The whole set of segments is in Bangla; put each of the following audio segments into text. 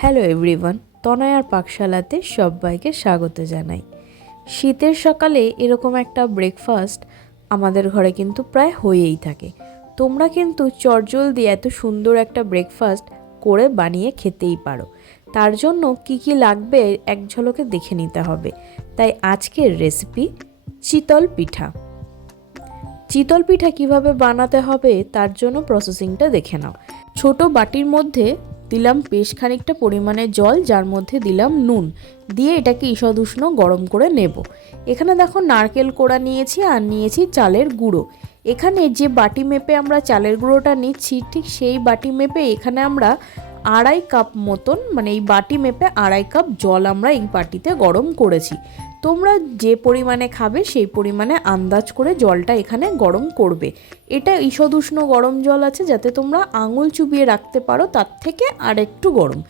হ্যালো এভরিওয়ান, তনয়ার পাকশালাতে সবাইকে স্বাগত জানাই। শীতের সকালে এরকম একটা ব্রেকফাস্ট আমাদের ঘরে কিন্তু প্রায় হয়েই থাকে। তোমরা কিন্তু চটজলদি এত সুন্দর একটা ব্রেকফাস্ট করে বানিয়ে খেতেই পারো। তার জন্য কি কি লাগবে এক ঝলকে দেখে নিতে হবে। তাই আজকের রেসিপি চিতল পিঠা। চিতল পিঠা কিভাবে বানাতে হবে তার জন্য প্রসেসিংটা দেখে নাও। ছোট বাটির মধ্যে দিলাম বেশ খানিকটা পরিমাণে জল, যার মধ্যে দিলাম নুন, দিয়ে এটাকে ঈষদ উষ্ণ গরম করে নেব। এখানে দেখো নারকেল কোড়া নিয়েছি আর নিয়েছি চালের গুঁড়ো। এখানে যে বাটি মেপে আমরা চালের গুঁড়োটা নিচ্ছি ঠিক সেই বাটি মেপে এখানে আমরা 2.5 কাপ মতন, মানে এই বাটি মেপে 2.5 কাপ জল আমরা এই বাটিতে গরম করেছি। তোমরা যে পরিমাণে খাবে সেই পরিমাণে আন্দাজ করে জলটা এখানে গরম করবে। এটা ঈষদ উষ্ণ গরম জল আছে, যাতে তোমরা আঙুল চুবিয়ে রাখতে পারো, তার থেকে আর একটু গরম,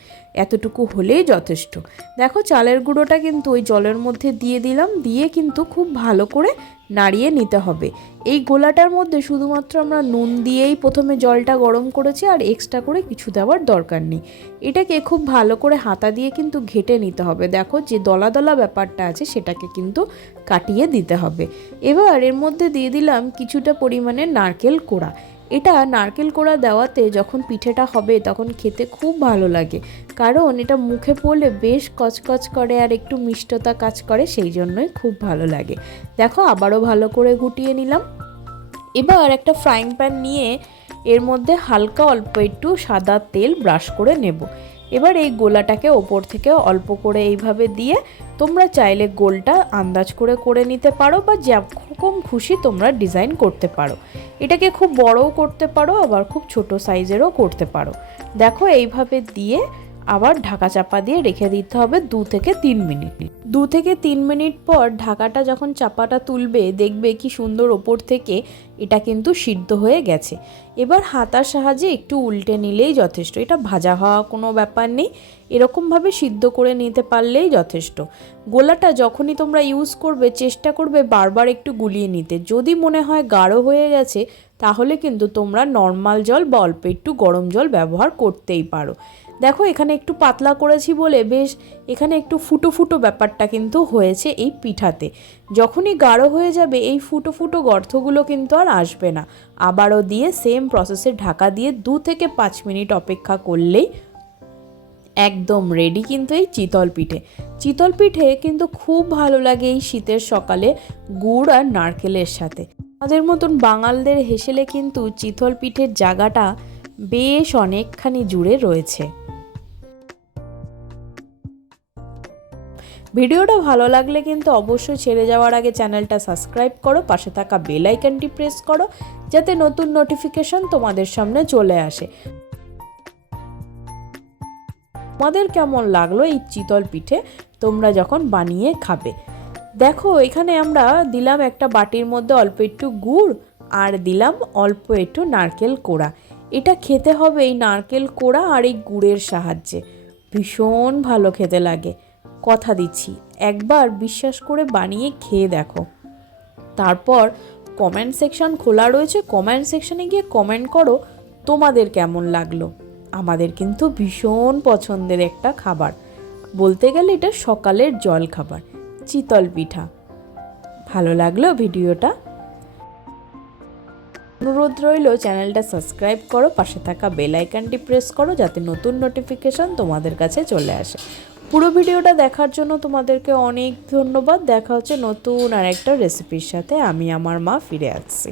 এতটুকু হলেই যথেষ্ট। দেখো চালের গুঁড়োটা কিন্তু ওই জলের মধ্যে দিয়ে দিলাম, দিয়ে কিন্তু খুব ভালো করে নাড়িয়ে নিতে হবে। এই গোলাটার মধ্যে শুধুমাত্র আমরা নুন দিয়েই প্রথমে জলটা গরম করেছি, আর এক্সট্রা করে কিছু দেওয়ার দরকার নেই। এটাকে খুব ভালো করে হাতা দিয়ে কিন্তু ঘেটে নিতে হবে। দেখো যে দলা দলা ব্যাপারটা আছে সেটাকে কিন্তু কাটিয়ে দিতে হবে। এবার এর মধ্যে দিয়ে দিলাম কিছুটা পরিমাণে নারকেল কোড়া। এটা নারকেল কোড়া দেওয়াতে যখন পিঠেটা হবে তখন খেতে খুব ভালো লাগে, কারণ এটা মুখে পড়লে বেশ কচকচ করে আর একটু মিষ্টতা কাজ করে, সেই জন্যই খুব ভালো লাগে। দেখো আবারও ভালো করে গুটিয়ে নিলাম। এবার একটা ফ্রাইং প্যান নিয়ে এর মধ্যে হালকা অল্প একটু সাদা তেল ব্রাশ করে নেব। এবার এই গোলাটাকে ওপর থেকে অল্প করে এইভাবে দিয়ে তোমরা চাইলে গোলটা আন্দাজ করে করে নিতে পারো, বা যেরকম খুশি তোমরা ডিজাইন করতে পারো। এটাকে খুব বড়ও করতে পারো, আবার খুব ছোট সাইজেরও করতে পারো। দেখো এইভাবে দিয়ে আবার ঢাকা চাপা দিয়ে রেখে দিতে হবে 2 থেকে 3 মিনিট। 2 থেকে 3 মিনিট পর ঢাকাটা যখন চাপাটা তুলবে দেখবে কি সুন্দর ওপর থেকে এটা কিন্তু সিদ্ধ হয়ে গেছে। এবার হাতার সাহায্যে একটু উল্টে নিলেই যথেষ্ট। এটা ভাজা হওয়া কোনো ব্যাপার নেই, এরকমভাবে সিদ্ধ করে নিতে পারলেই যথেষ্ট। গোলাটা যখনই তোমরা ইউজ করবে চেষ্টা করবে বারবার একটু গুলিয়ে নিতে। যদি মনে হয় গাঢ় হয়ে গেছে তাহলে কিন্তু তোমরা নর্মাল জল বা অল্প একটু গরম জল ব্যবহার করতেই পারো। দেখো এখানে একটু পাতলা করেছি বলে বেশ এখানে একটু ফুটো ফুটো ব্যাপারটা কিন্তু হয়েছে এই পিঠাতে। যখনই গাঢ় হয়ে যাবে এই ফুটো ফুটো গর্তগুলো কিন্তু আর আসবে না। আবারও দিয়ে সেম প্রসেসে ঢাকা দিয়ে 2 থেকে 5 মিনিট অপেক্ষা করলেই একদম রেডি কিন্তু এই চিতল পিঠে। চিতল পিঠে কিন্তু খুব ভালো লাগে এই শীতের সকালে গুড় আর নারকেলের সাথে। আমাদের মতন বাঙালদের হেসেলে কিন্তু চিতল পিঠের জায়গাটা বেশ অনেকখানি জুড়ে রয়েছে। ভিডিওটা ভালো লাগলে কিন্তু অবশ্যই ছেড়ে যাওয়ার আগে চ্যানেলটা সাবস্ক্রাইব করো, পাশে থাকা বেল আইকনটি প্রেস করো, যাতে নতুন নোটিফিকেশন তোমাদের সামনে চলে আসে। তোমাদের কেমন লাগলো এই চিতল পিঠে তোমরা যখন বানিয়ে খাবে? দেখো এখানে আমরা দিলাম একটা বাটির মধ্যে অল্প একটু গুড় আর দিলাম অল্প একটু নারকেল কোড়া। এটা খেতে হবে এই নারকেল কোড়া আর এই গুড়ের সাহায্যে, ভীষণ ভালো খেতে লাগে। কথা দিচ্ছি একবার বিশ্বাস করে বানিয়ে খেয়ে দেখো। তারপর কমেন্ট সেকশন খোলা রয়েছে, কমেন্ট সেকশনে গিয়ে কমেন্ট করো তোমাদের কেমন লাগলো। আমাদের কিন্তু ভীষণ পছন্দের একটা খাবার, বলতে গেলে এটা সকালের জল খাবার, চিতল পিঠা। ভালো লাগলো ভিডিওটা? অনুরোধ রইল চ্যানেলটা সাবস্ক্রাইব করো, পাশে থাকা বেল আইকনটি প্রেস করো, যাতে নতুন নোটিফিকেশন তোমাদের কাছে চলে আসে। পুরো ভিডিওটা দেখার জন্য তোমাদেরকে অনেক ধন্যবাদ। দেখা হচ্ছে নতুন আর একটা রেসিপির সাথে। আমি আমার মা ফিরে আসছি।